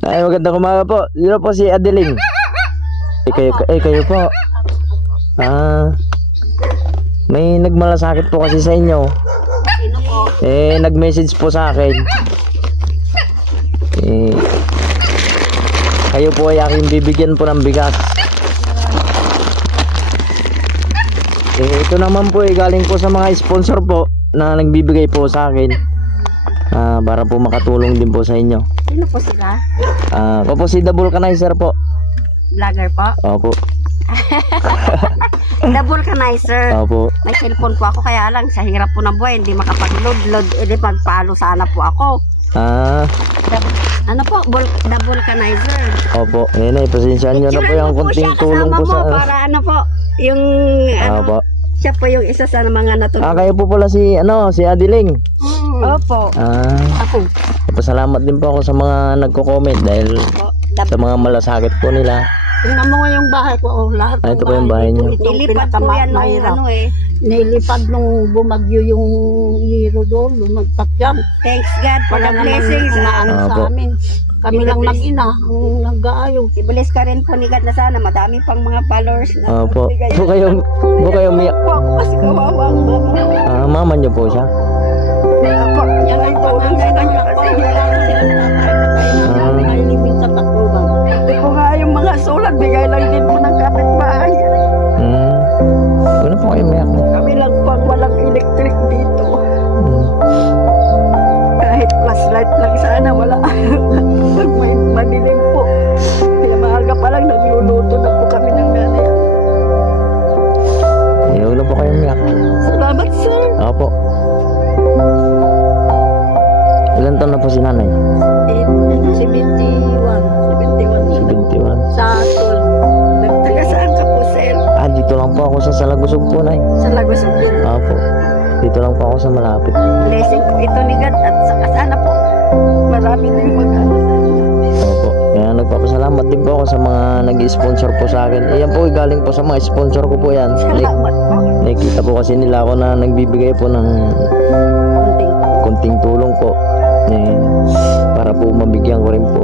Ay, magandang umaga po. Sino po si Adeline? Kayo po. May nagmalasakit po kasi sa inyo. Sino po? Nag-message po sa akin. Kayo po ay aking bibigyan po ng bigas. Ito naman po galing po sa mga sponsor po na nagbibigay po sa akin. Para po makatulong din po sa inyo. Sino po sila? Ako po si The Vulcanizer po. Vlogger po? Opo. The Vulcanizer. Opo. May cellphone po ako kaya lang sa hirap po ng buhay hindi makapag-load. Edi magpalo sana po ako. Ano po? The Vulcanizer. Opo. Ngayon ay pasensyahan nyo na po yung konting tulong po sa... Para ano po? Yung Opo. siya po yung isa sa mga natulungan. Kayo po pala si Adiling. Opo. Ako. Pasalamat din po ako sa mga nagko-comment dahil sa mga malasakit po nila. Tingnan mo nga yung bahay ko, lahat ng Ito po yung bahay niyo. Nilipad po yan nung Nilipad nung bumagyo yung hero doon, lumagpak yan. Thanks God for the Wala blessings. naman Opo. sa amin. Kami lang mag-ina, ang nag-aayaw. I-bless ka rin po ni God na sana madami pang mga followers na Opo. magbigay. Po kayo miyak. Po ako kasi kawawa ang mama. Mama niyo po siya. Opo, yan ang tulong sa kanya kasi Ay, libing sa Tacloban. hindi ko nga yung mga sulat, bigay lang din po ng kapitbahay. Huwag na po kayo miyak. Kami lang po ang walang electric dito. Kahit flashlight lang sana, wala. Pag may madilim po. Kaya maaga pa lang, nagluluto na po kami ng nanay. Huwag na po kayo miyak. Salamat, sir. Opo. Ilan taon na po si nanay? 71. 71. Sa Tol. Taga saan ka po, sir? Dito lang po ako sa Salagusog po, nay. Sa Lagos of Luz. Opo. Dito lang po ako sa malapit. Blessing po ito ni God at saka sana po marami na yung mag-ano sa inyo. Opo. Kaya nagpapasalamat din po ako sa mga nag-sponsor po sa akin. Yan po galing po sa mga sponsor ko po yan. Salamat po. Nakikita po kasi nila ako na nagbibigay po ng konting tulong po. Para po mabigyan ko rin po.